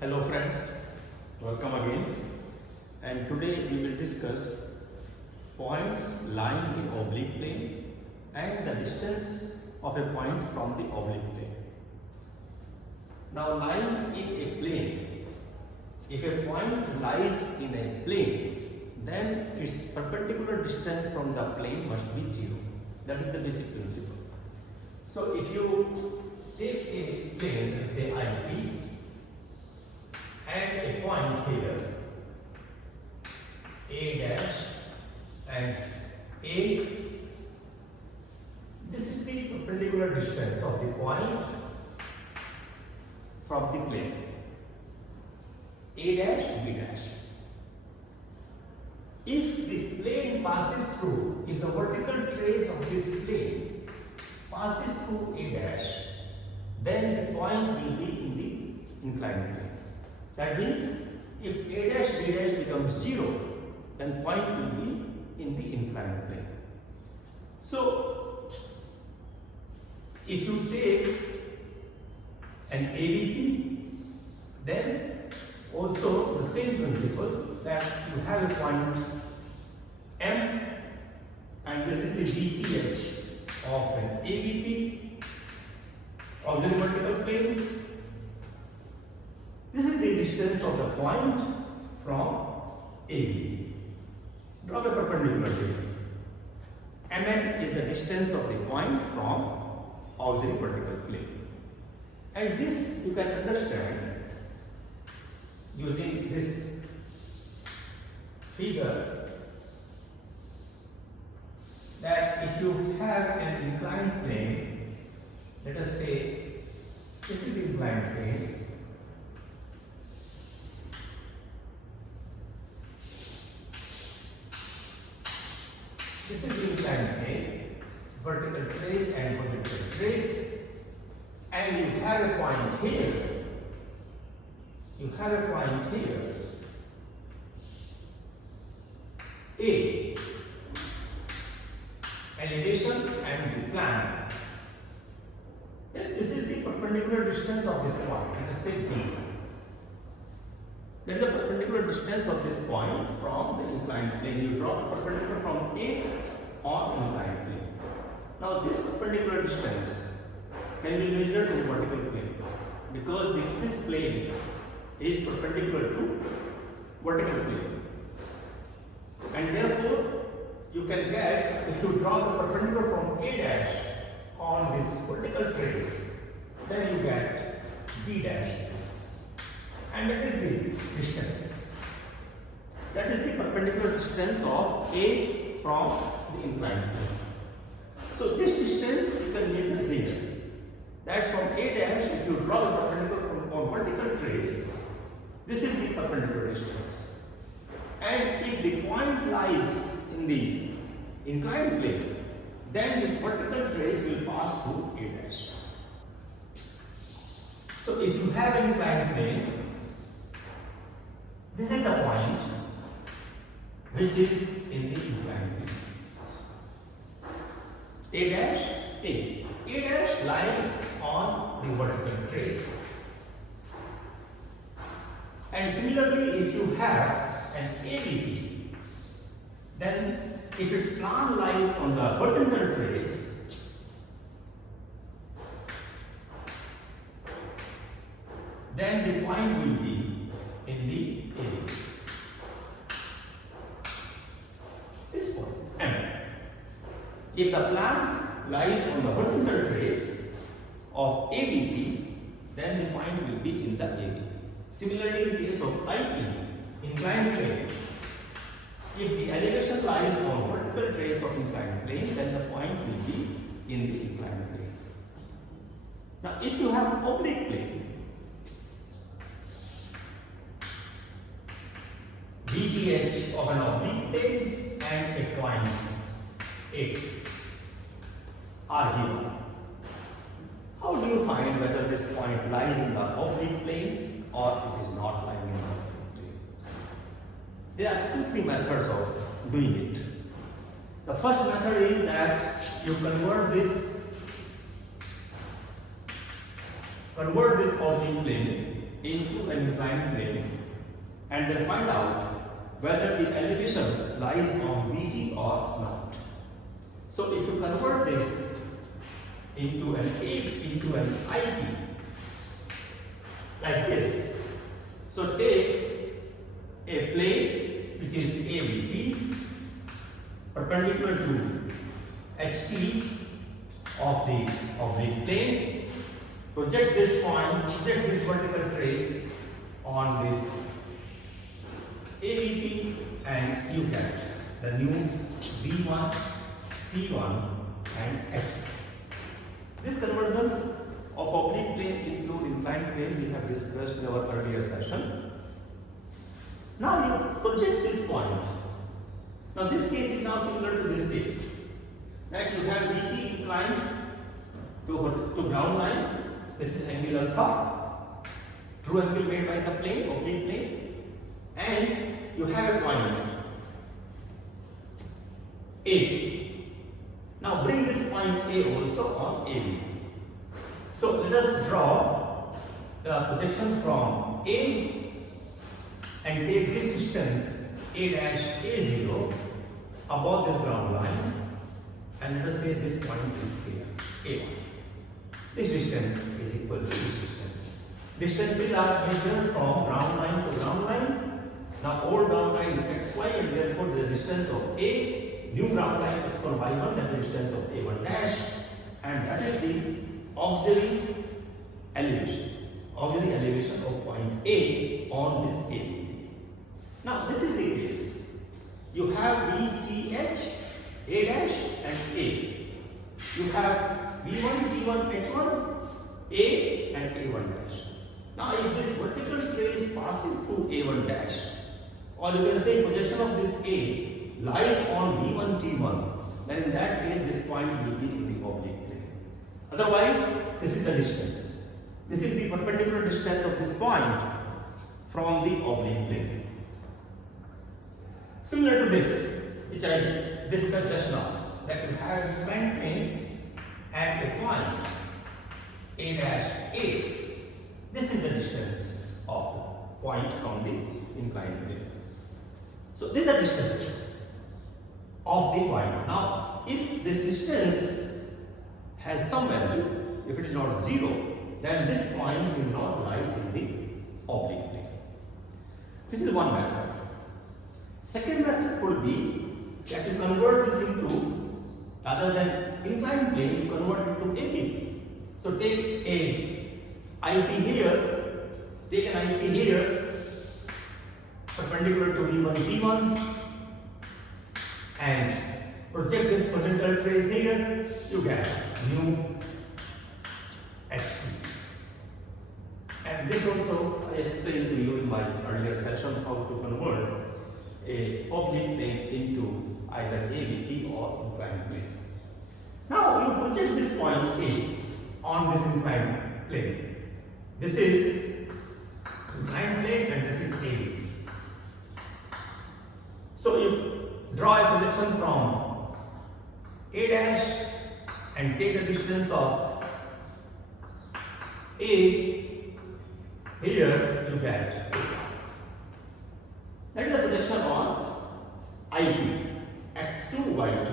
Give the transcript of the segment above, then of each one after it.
Hello friends, welcome again, and today we will discuss points lying in oblique plane and the distance of a point from the oblique plane. Now, lying in a plane, if a point lies in a plane, then its perpendicular distance from the plane must be 0. That is the basic principle. So if you take a plane, let's say IP, and a point here A dash and A, this is the perpendicular distance of the point from the plane A dash B dash. If the plane passes through, if the vertical trace of this plane passes through A dash, then the point will be in the inclined plane. That means if A dash B dash becomes 0, then point will be in the inclined plane. So if you take an AVP, then also the same principle, that you have a point M and this is the VTH of an AVP, auxiliary vertical plane. This is the distance of the point from AVP. Draw a perpendicular here. MN is the distance of the point from auxiliary vertical plane. And this you can understand using this figure, that if you have an inclined plane, let us say this is the inclined plane, this is the inclined plane, vertical trace and vertical trace, and you have a point here. You have a point here, A, elevation and the plan. Then this is the perpendicular distance of this point, and let's say B. That is the perpendicular distance of this point from the inclined plane. You draw the perpendicular from A on inclined plane. Now this perpendicular distance can be measured in vertical plane, because this plane is perpendicular to vertical plane. And therefore, you can get, if you draw the perpendicular from A dash on this vertical trace, then you get B dash. And that is the distance. That is the perpendicular distance of A from the inclined plane. So this distance you can measure here. That from A dash, if you draw the perpendicular from a vertical trace, this is the perpendicular distance. And if the point lies in the inclined plane, then this vertical trace will pass through A dash. So if you have an inclined plane, this is the point which is in the inclined plane. A dash, A. A dash lying on the vertical trace. And similarly, if you have an AVP, then if its plan lies on the horizontal trace, then the point will be in the AVP. This point, M. If the plan lies on the horizontal trace of AVP, then the point will be in the AVP. Similarly, in case of IP, inclined plane, if the elevation lies on vertical trace of inclined plane, then the point will be in the inclined plane. Now, if you have oblique plane, VTH of an oblique plane and a point A are given. How do you find whether this point lies in the oblique plane or it is not lying in the oblique plane? There are 2-3 methods of doing it. The first method is that you convert this oblique plane into an inclined plane and then find out whether the elevation lies on VT or not. So if you convert this into an IP like this, so take a plane which is AVP perpendicular to HT of the oblique plane, project this point, project this vertical trace on this AVP, and you get the new V1, T1 and H1. This conversion of oblique plane into inclined plane we have discussed in our earlier session. Now you project this point. Now this case is now similar to this case. That you have VT inclined to ground line. This is angle alpha, true angle made by the plane, oblique plane, and you have a point A. Now bring this point A also on AB. So let us draw the projection from A and take this distance A dash A0 above this ground line, and let us say this point is here, A1. This distance is equal to this distance. Distances are measured from ground line to ground line. Now old ground line xy, and therefore the distance of A, new ground line x1 y1, that is the distance of A1 dash, and that is the auxiliary elevation of point A on this AVP. Now this is the case. You have VTH, A dash and A. You have V1, T1, H1, A and A1 dash. Now if this vertical trace passes through A1 dash, or you can say projection of this A lies on V1, T1, then in that case this point will be in the oblique plane. Otherwise, this is the distance. This is the perpendicular distance of this point from the oblique plane. Similar to this, which I discussed just now, that you have inclined plane and a point A dash A. This is the distance of the point from the inclined plane. So this is the distance of the point. Now, if this distance has some value, if it is not 0, then this point will not lie in the oblique plane. This is one method. Second method could be that you convert this into, rather than inclined plane, you convert it to AVP. So take a IP here, take an IP here, perpendicular to V1, T1, and project this horizontal trace here, you get new HT. And this also I explained to you in my earlier session how to convert a oblique plane into either AVP or inclined plane. Now you project this point A on this inclined plane. This is inclined plane and this is AVP. So you draw a projection from A dash and take the distance of A. Here you get that is the projection on IP x2 y2,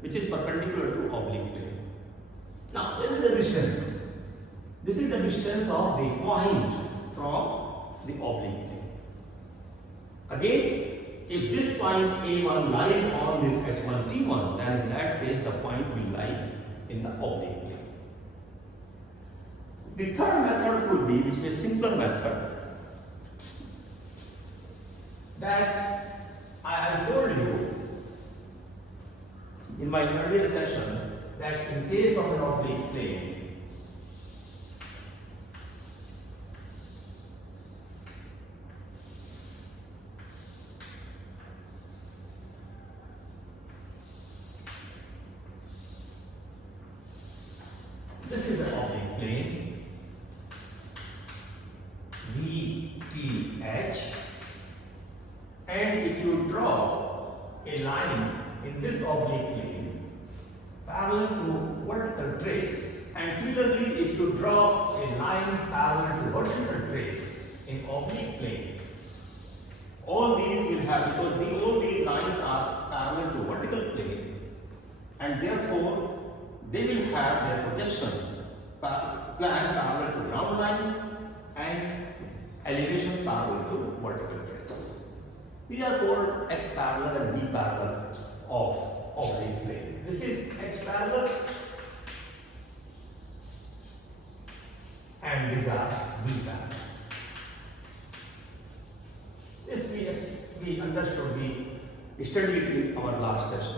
which is perpendicular to oblique plane. Now this is the distance. This is the distance of the point from the oblique plane. Again, if this point A1 lies on this H1 T1, then in that case the point will lie in the oblique plane. The third method could be, which is a simpler method, that I have told you in my earlier session that in case of an oblique plane, this is the oblique plane, VTH, and if you draw a line in this oblique plane parallel to vertical trace, and similarly if you draw a line parallel to horizontal trace, plane. All these will have, because all these lines are parallel to vertical plane, and therefore they will have their projection plan parallel to ground line and elevation parallel to vertical trace. These are called X parallel and V parallel of oblique plane. This is X parallel and these are V parallel. This we understood, we studied in our last session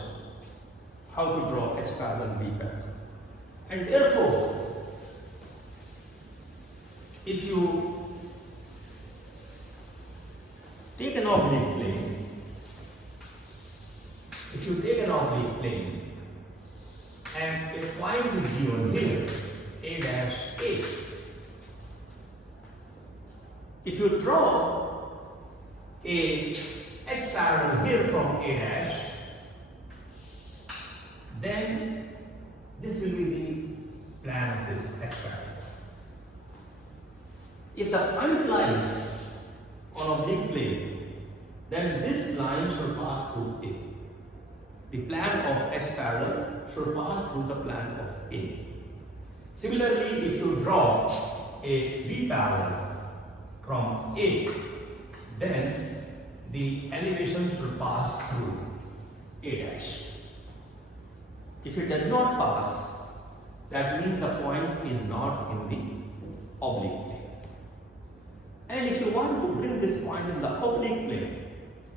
how to draw X parallel and V parallel. And therefore, if you take an oblique plane, and a point is given here, A dash A. If you draw a X parallel here from A dash, then this will be the plan of this X parallel. If the point lies on oblique plane, then this line should pass through A. The plan of X parallel should pass through the plan of A. Similarly, if you draw a V parallel from A, then the elevation should pass through A dash. If it does not pass, that means the point is not in the oblique plane. And if you want to bring this point in the oblique plane,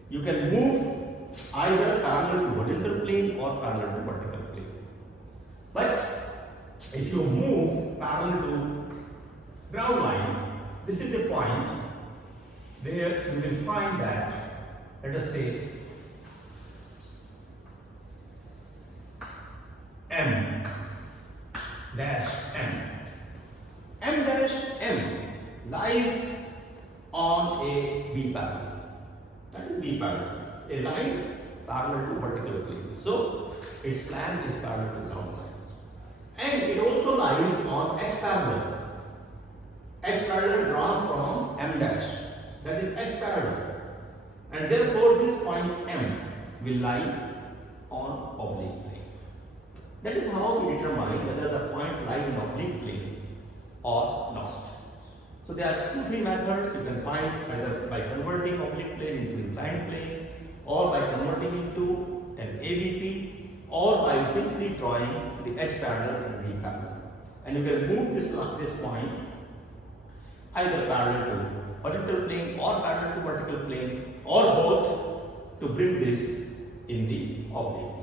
you can move either parallel to horizontal plane or parallel to vertical plane. But if you move parallel to ground line, this is the point where you will find that, let us say, M dash M. M dash M lies on a V parallel. That is V parallel. A line parallel to vertical plane. So its plan is parallel to ground line. And it also lies on X parallel. X parallel drawn from M dash. That is X parallel. And therefore this point M will lie on oblique plane. That is how we determine whether the point lies in oblique plane or not. So there are 2-3 methods you can find, either by converting oblique plane into inclined plane, or by converting into an AVP, or by simply drawing the H parallel and V parallel. And you can move this point either parallel to horizontal plane or parallel to vertical plane, or both, to bring this in the oblique plane.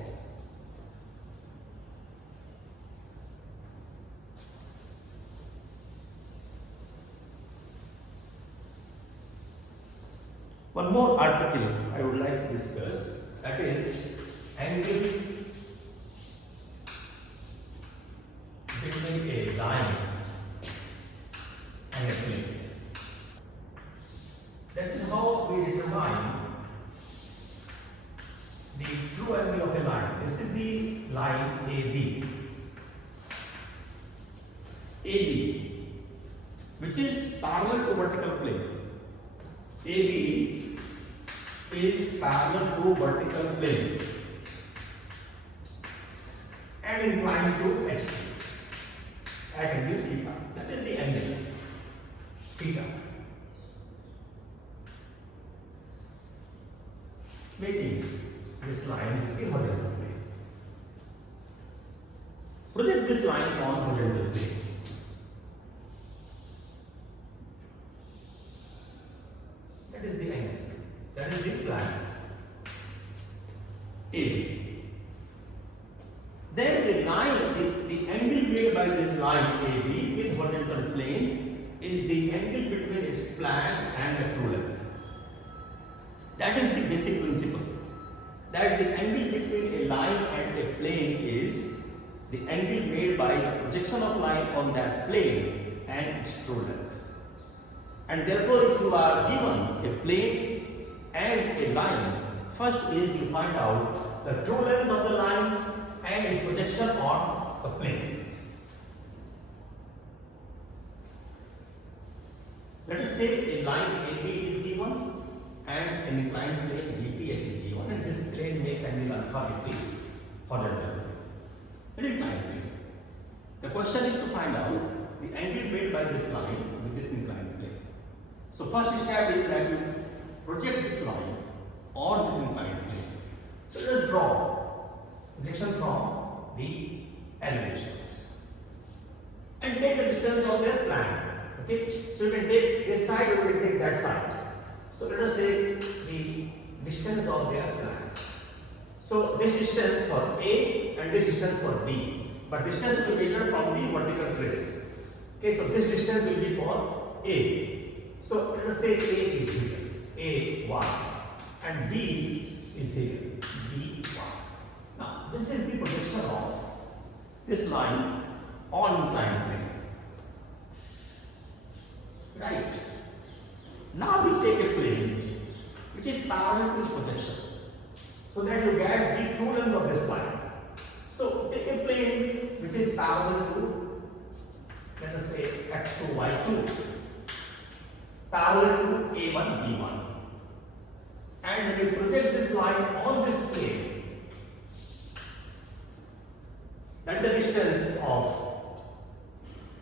One more article I would like to discuss, that is angle between a line and a plane. That is how we determine the true angle of a line. This is the line AB. AB, which is parallel to vertical plane. AB is parallel to vertical plane and inclined to HP at angle theta. That is the angle theta, making this line a horizontal plane. Project this line on horizontal plane. That is the angle. That is the plan AB. Then the line, the angle made by this line AB with horizontal plane is the angle between its plan and the true length. That is the basic principle. That the angle between a line and a plane is the angle made by the projection of line on that plane and its true length. And therefore, if you are given a plane and a line, first is to find out the true length of the line and its projection on the plane. Let us say a line AB is given and an inclined plane BTH is given, and this plane makes angle alpha with the horizontal plane. An inclined plane. The question is to find out the angle made by this line with this inclined plane. So first step is that you project this line on this inclined plane. So let us draw projection from the elevations and take the distance of their plan. Okay, so you can take this side or you can take that side. So let us take the distance of their plan. So this distance for A and this distance for B, but distance will be measured from the vertical trace. Okay, so this distance will be for A. So let us say A is here, A1, and B is here, B1. Now this is the projection of this line on inclined plane. Right. Now we take a plane which is parallel to this projection, so that you get the true length of this line. So take a plane which is parallel to, let us say, x2, y2, parallel to a1, b1, and when you project this line on this plane, then the distance of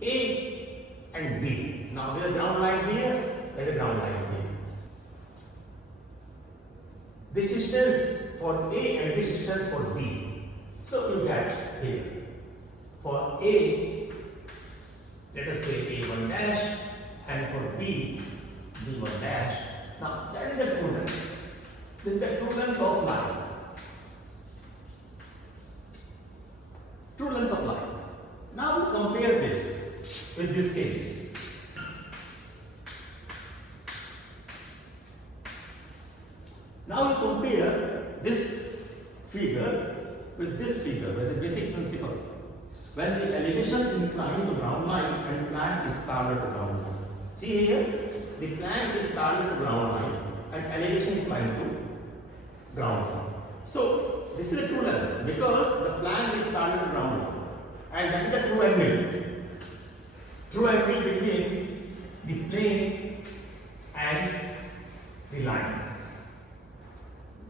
A and B. Now there is a ground line here, there is a ground line here. This distance for A and this distance for B. So you get here. For A, let us say A1 dash, and for B, B1 dash. Now that is the true length. This is the true length of line. True length of line. Now we compare this with this case. Now we compare this figure with this figure, with the basic principle. When the elevation is inclined to ground line and plan is parallel to ground line. See here, the plan is parallel to ground line and elevation inclined to ground line. So this is a true length because the plan is parallel to ground line, and that is the true angle. True angle between the plane and the line.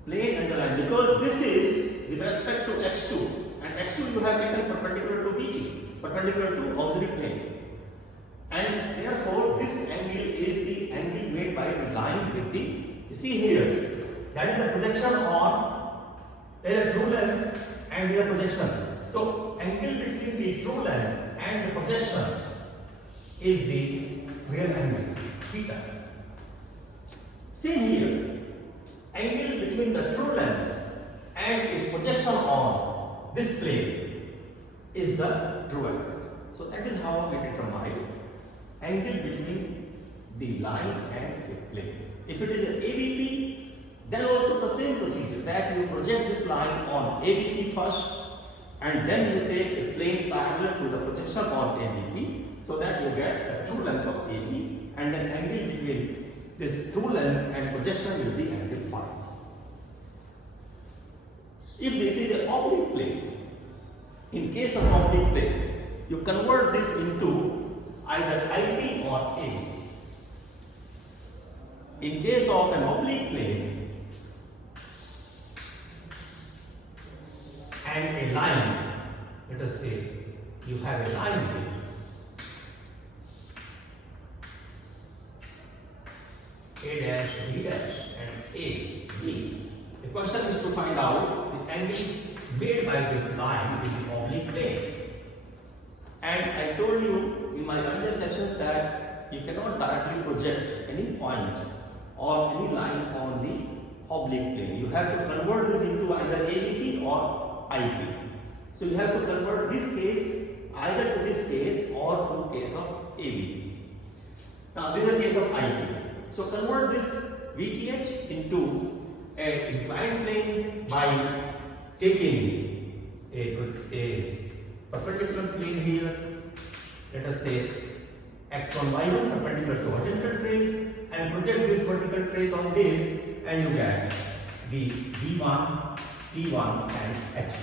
Plane and the line, because this is with respect to x2, and x2 you have taken perpendicular to BT, perpendicular to auxiliary plane, and therefore this angle is the angle made by the line with the, you see here, that is the projection on a true length and the projection. So angle between the true length and the projection is the real angle, theta. Same here, angle between the true length and its projection on this plane is the true angle. So that is how we determine angle between the line and the plane. If it is an ABP, then also the same procedure, that you project this line on ABP first, and then you take a plane parallel to the projection on ABP, so that you get a true length of AB, and then angle between this true length and projection will be angle phi. If it is an oblique plane, in case of oblique plane, you convert this into either IP or AB. In case of an oblique plane and a line, let us say you have a line here, A dash, B dash, and A, B. The question is to find out the angle made by this line with the oblique plane. And I told you in my earlier sessions that you cannot directly project any point or any line on the oblique plane. You have to convert this into either ABP or IP. So you have to convert this case either to this case or to case of ABP. Now this is a case of IP. So convert this VTH into an inclined plane by taking a perpendicular plane here, let us say x1, y1 perpendicular to horizontal trace, and project this vertical trace on this, and you get the V1, T1 and H1.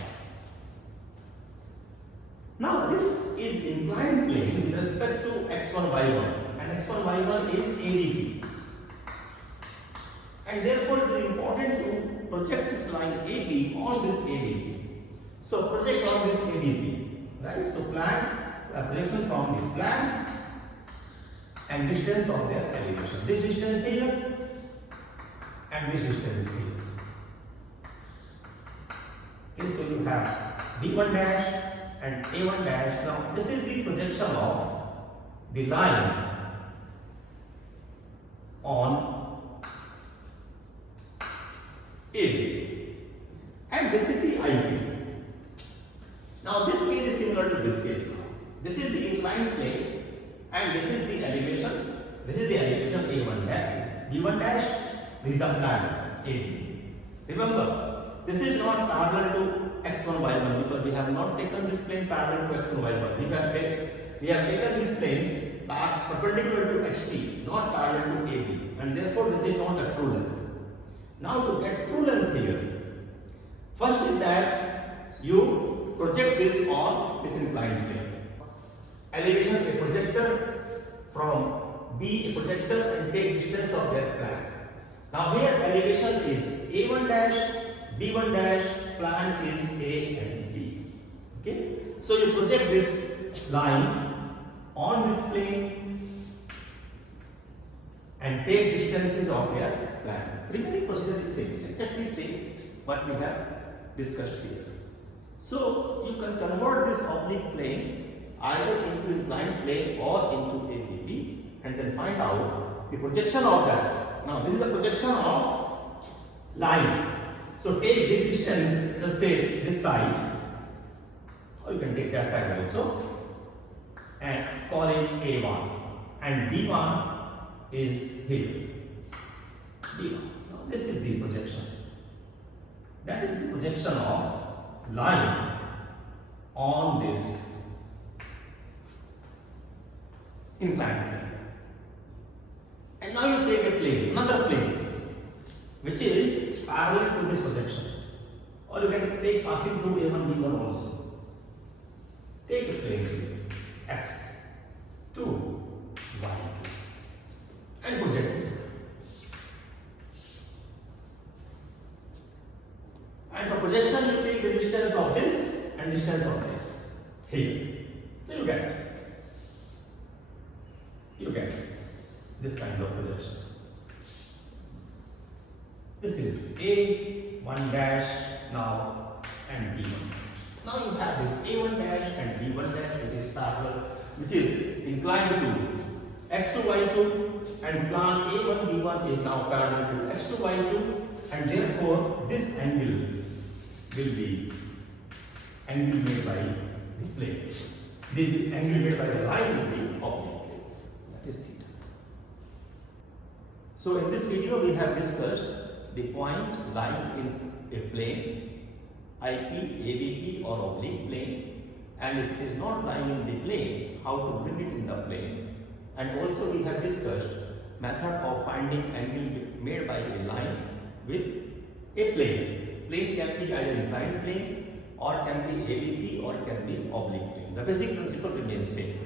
Now this is inclined plane with respect to x1, y1, and x1, y1 is ADB. And therefore it is important to project this line AB on this ADB. So project on this ADB, right? So plan projection from the plan and distance of their elevation. This distance here and this distance here. Okay, so you have B1 dash and A1 dash. Now this is the projection of the line on AB, and this is the IP. Now this case is similar to this case now. This is the inclined plane and this is the elevation. This is the elevation A1 dash, B1 dash, this is the plan AB. Remember, this is not parallel to x1, y1 because we have not taken this plane parallel to x1, y1. We have taken this plane perpendicular to xt, not parallel to AB, and therefore this is not a true length. Now to get true length here, first is that you project this on this inclined plane. Elevation, a projector from B, a projector, and take distance of their plan. Now here elevation is A1 dash, B1 dash, plan is A and B. Okay, so you project this line on this plane and take distances of their plan. Remaining procedure is same, exactly same what we have discussed here. So you can convert this oblique plane either into inclined plane or into ABB and then find out the projection of that. Now this is the projection of line. So take this distance, let's say this side, or you can take that side also, and call it A1, and B1 is here. B1. Now this is the projection. That is the projection of line on this inclined plane. And now you take a plane, another plane, which is parallel to this projection, or you can take passing through A1, B1 also. Take a plane here, x2, y2, and project this. And for projection, you take the distance of this and distance of this here. So you get this kind of projection. This is A1 dash now and B1. Now you have this A1 dash and B1 dash, which is parallel, which is inclined to x2, y2, and plan A1, B1 is now parallel to x2, y2, and therefore this angle will be angle made by the plane. The angle made by the line will be oblique plane. That is theta. So in this video we have discussed the point lying in a plane, IP, ABP or oblique plane, and if it is not lying in the plane, how to bring it in the plane. And also we have discussed method of finding angle made by a line with a plane. Plane can be either inclined plane or can be ABP or it can be oblique plane. The basic principle remains same.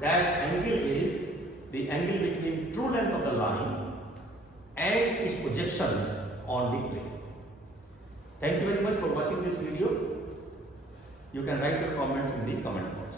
That angle is the angle between true length of the line and its projection on the plane. Thank you very much for watching this video. You can write your comments in the comment box.